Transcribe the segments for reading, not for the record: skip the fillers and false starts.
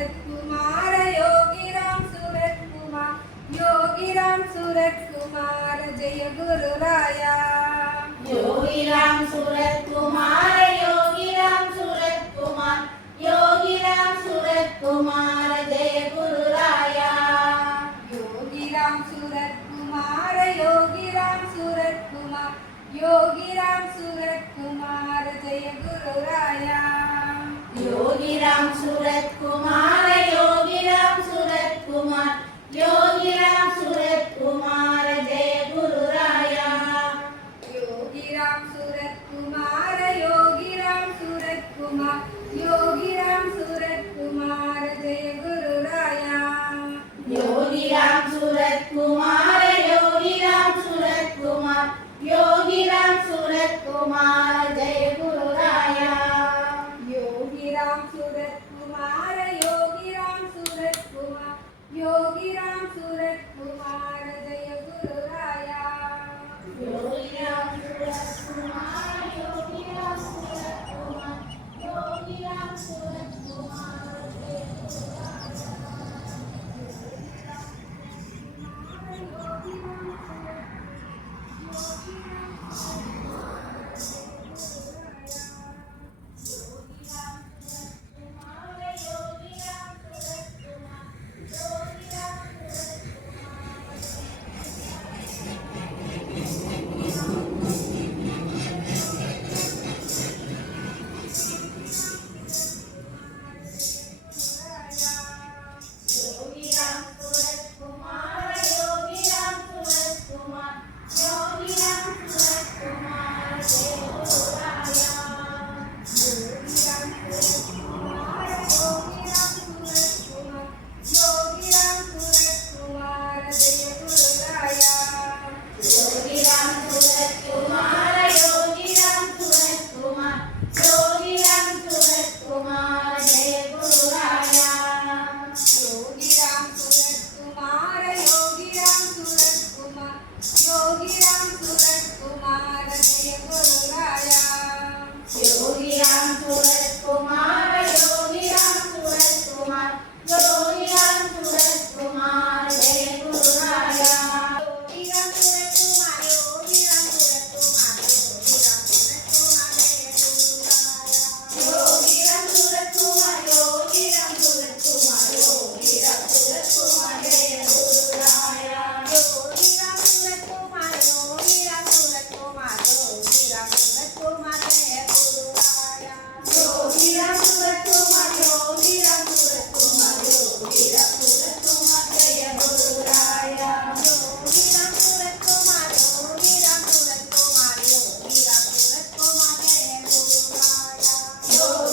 Surat Kumar Yogiram Surat Kumar Yogiram Surat Kumar Jai Guru Raya Yogiram Surat Kumar Yogiram Surat Kumar Yogiram Surat Kumar Jai Guru Raya Yogiram Surat Kumar Yogiram Surat Kumar Yogiram Surat Kumar Jai Guru Raya Yogiram Surat Kumar Yogiram Surat Kumar Yogiram Surat Kumar Jai Guru Raya Yogiram Surat Kumar Yogiram Surat Kumar Yogiram Surat Kumar Jai Guru Raya Yogiram Surat Kumar Yogiram Surat Kumar Yogiram Surat Kumar Jai Guru Raya Yogiram Surat Kumar Yogiram Surat Kumar Yogiram Surat Kumar Jai Guru Raya Yogiram Surat Kumar Yogiram Surat Kumar Yogiram Surat Kumar Jai Guru Yogiram Surat Kumar Yogiram Surat Kumar Yogiram Surat Kumar Jai Guru Raya Yogiram Surat Kumar Yogiram Surat Kumar Yogiram Surat Kumar Yogiram Surat Kumar Yogiram Surat Kumar Jai Guru Raya Yogiram Surat Kumar Yogiram Surat Kumar Yogiram Surat Kumar Jai Guru Raya Yogiram Surat Kumar Yogiram Surat Kumar Yogiram Surat Kumar Jai Guru Raya Yogiram Surat Kumar Yogiram Surat Kumar Yogiram Surat Kumar Jai Guru Raya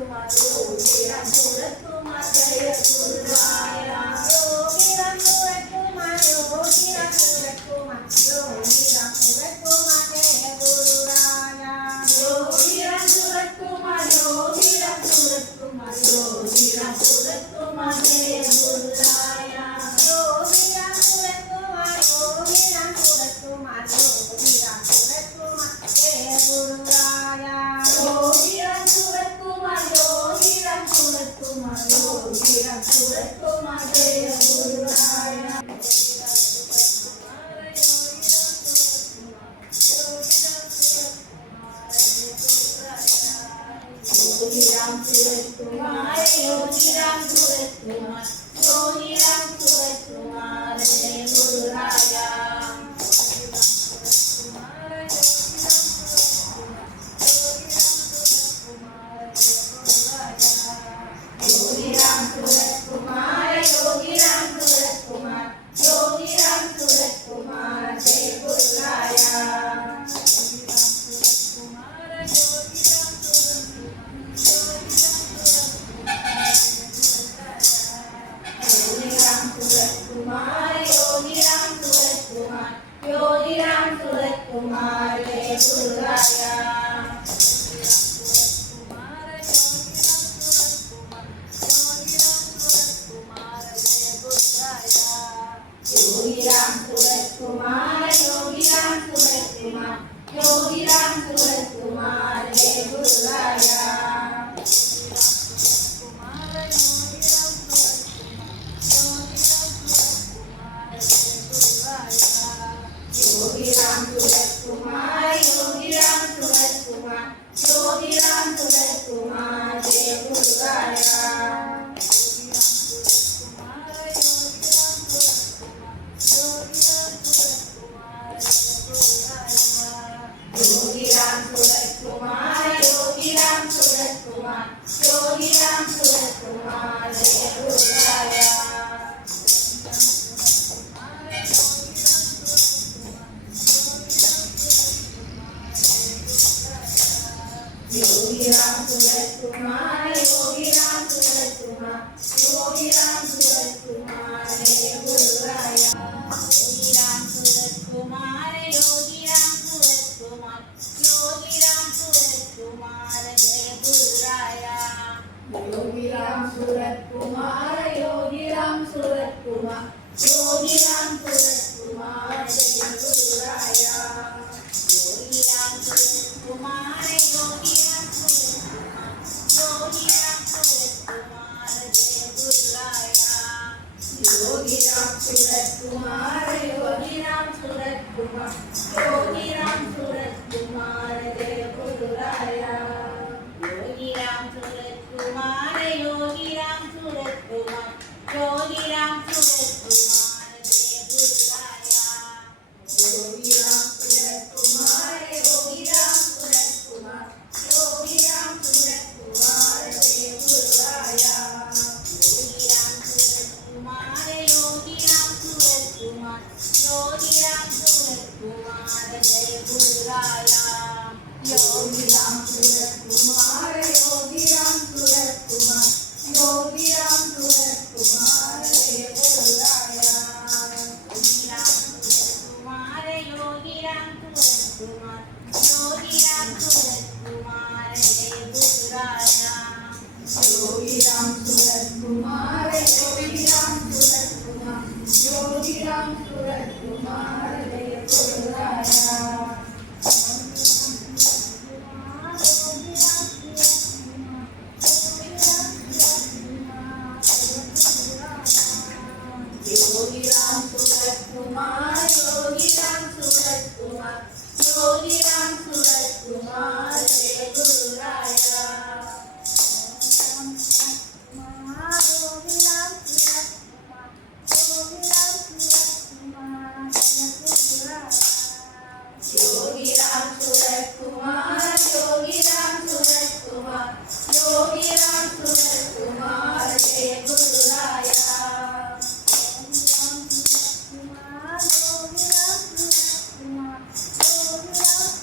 Kumar Yogiram Surat Kumar Jai गुरुराया Yogiram Surat Kumar Yogiram Surat Kumar Yogiram Surat Kumar Jai गुरुराया Yogiram Surat Kumar Yogiram Surat Kumar Yogiram Surat Kumar Jai गुरुराया Yogiram Surat Kumar Yogiram Surat Kumar Yogiram Surat Kumar Jai गुरुराया Yogiram Surat Kumar Yogiram Surat Kumar Yogiram Surat Kumar Jai गुरुराया Yogiram Surat Kumar Yogiram Surat Kumar Yogiram Surat Kumar Jai गुरुराया Yogiram Surat Kumar Yogiram Surat Kumar Yogiram Surat Kumar Jai गुरुराया Yogiram Surat Kumar Yogiram Surat Kumar Yogiram Surat Kumar Jai गुरुराया Yogiram Surat Kumar Yogiram Surat Kumar Yogiram Surat Kumar Jai गुरुराया Yogiram Surat Kumar Yogiram Surat Kumar Yogiram Surat Kumar Jai गुरुराया Yogiram Surat Kumar Yogiram Surat Kumar Yogiram Surat Kumar Jai गुरुराया Yogiram Surat Kumar Yogiram Surat Kumar Yogiram Surat Kumar Jai गुरुराया Yogiram Surat Kumar Yogiram Surat Kumar Yogiram Surat Kumar Jai गुरुराया Yogiram Surat Kumar Yogiram Surat Kumar Yogiram Surat Kumar Jai गुरुराया Yogiram Surat Kumar Yogiram Surat Kumar Yogiram Surat Kumar Jai गुरुराया Yogiram Surat Kumar Yogiram Surat Kumar Yogiram Surat Kumar Jai गुरुराया Yogiram Surat Kumar Yogiram Surat Kumar Yogiram Surat Kumar Jai गुरुराया Yogiram Surat Kumar Yogiram Surat Kumar Yogiram Surat Kumar Jai गुरुराया Yogiram Surat Kumar Yogiram Surat Kumar Yogiram Surat Kumar Jai गुरुराया Yogiram Surat Kumar Yogiram Surat Kumar Yogiram Surat Kumar Jai गुरुराया Yogiram Surat Kumar Yogiram Surat Kumar Yogiram Surat Kumar Jai गुरुराया Yogiram Surat Kumar Yogiram Surat Kumar Yogiram Surat Kumar Jai गुरुराया Yogiram Surat Kumar Yogiram Surat Kumar Yogiram Surat Kumar Jai गुरुराया Yogiram Surat Kumar Yogiram Surat Kumar Yogiram Surat Kumar Jai गुरुराया Yogiram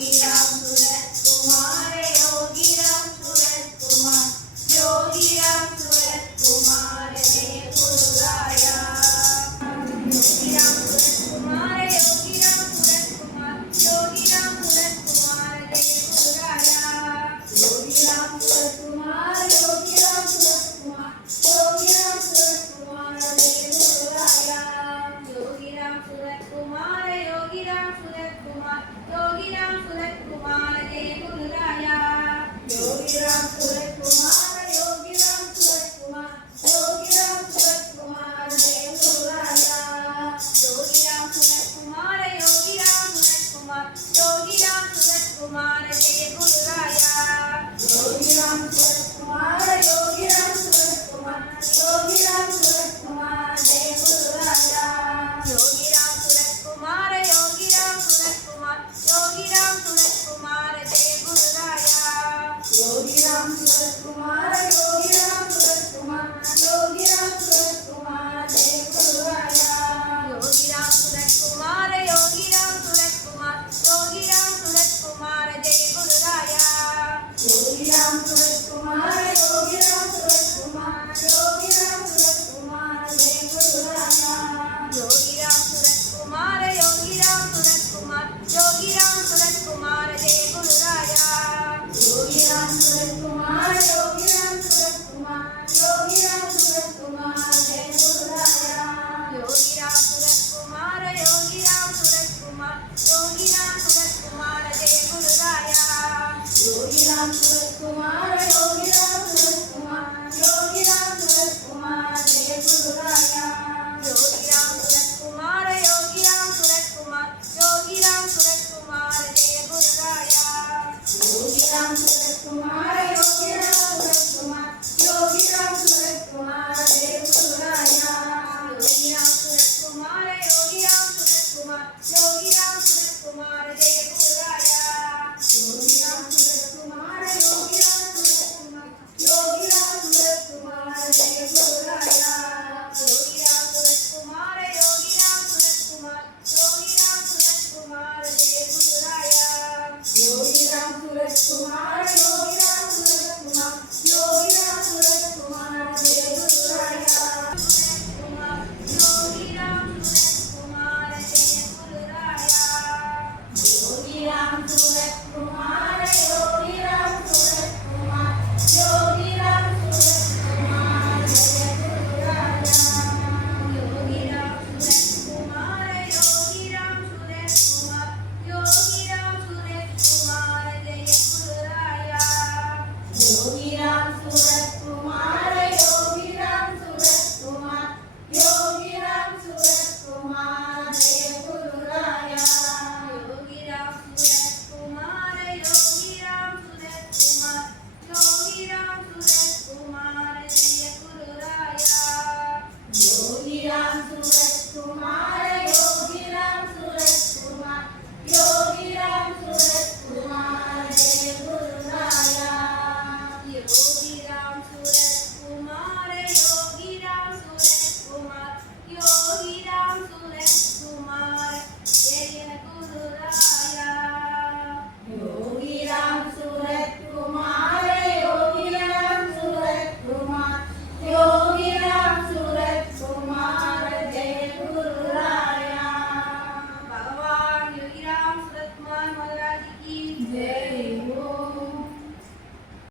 Ram Surat Kumar Yogi Ram Surat Kumar Yogi Ram Surat Kumar Jai गुरुराया Yogi Ram Surat Kumar Yogi Ram Surat Kumar Yogi Ram Surat Kumar Jai गुरुराया Yogi Ram Surat Kumar Yogi Ram Surat Kumar Yogi Ram Surat Kumar Jai गुरुराया Yogi Ram Surat Kumar Yogi Ram Surat Kumar Yogi Ram Surat Kumar Jai गुरुराया Yogi Ram Surat Kumar Yogi Ram Surat Kumar Yogi Ram Surat Kumar Jai गुरुराया Yogi Ram Surat Kumar Yogi Ram Surat Kumar Yogi Ram Surat Kumar Jai गुरुराया Yogi Ram Surat Kumar Yogi Ram Surat Kumar Yogi Ram Surat Kumar Jai गुरुराया Yogi Ram Surat Kumar Yogi Ram Surat Kumar Yogi Ram Surat Kumar Jai गुरुराया Yogi Ram Surat Kumar Yogi Ram Surat Kumar Yogi Ram Surat Kumar Jai गुरुराया Yogi Ram Surat Kumar Yogi Ram Surat Kumar Yogi Ram Surat Kumar Jai गुरुराया Yogi Ram Surat Kumar Yogi Ram Surat Kumar Yogi Ram Surat Kumar Jai गुरुराया Yogi Ram Surat Kumar Yogi Ram Surat Kumar Yogi Ram Surat Kumar Jai गुरुराया Yogi Ram Surat Kumar Yogi Ram Surat Kumar Yogi Ram Surat Kumar Jai गुरुराया Yogi Ram Surat Kumar Yogi Ram Surat Kumar Yogi Ram Surat Kumar Jai गुरुराया Yogi Ram Surat Kumar Yogi Ram Surat Kumar Yogi Ram Surat Kumar Jai गुरुराया Yogi Ram Surat Kumar Yogi Ram Surat Kumar Yogi Ram Surat Kumar Jai गुरुराया Yogi Ram Surat Kumar Yogi Ram Surat Kumar Yogi Ram Surat Kumar Jai गुरुराया Yogi Ram Surat Kumar Yogi Ram Surat Kumar Yogi Ram Surat Kumar Jai गुरुराया Yogi Ram Surat Kumar Yogi Ram Surat Kumar Yogi Ram Surat Kumar Jai गुरुराया Yogi Ram Surat Kumar Yogi Ram Surat Kumar Yogi Ram Surat Kumar Jai गुरुराया Yogi Ram Surat Kumar Yogi Ram Surat Kumar Yogi Ram Surat Kumar Jai गुरुराया Yogi Ram Surat Kumar Jai गुरुराया Yogi Ram Surat Kumar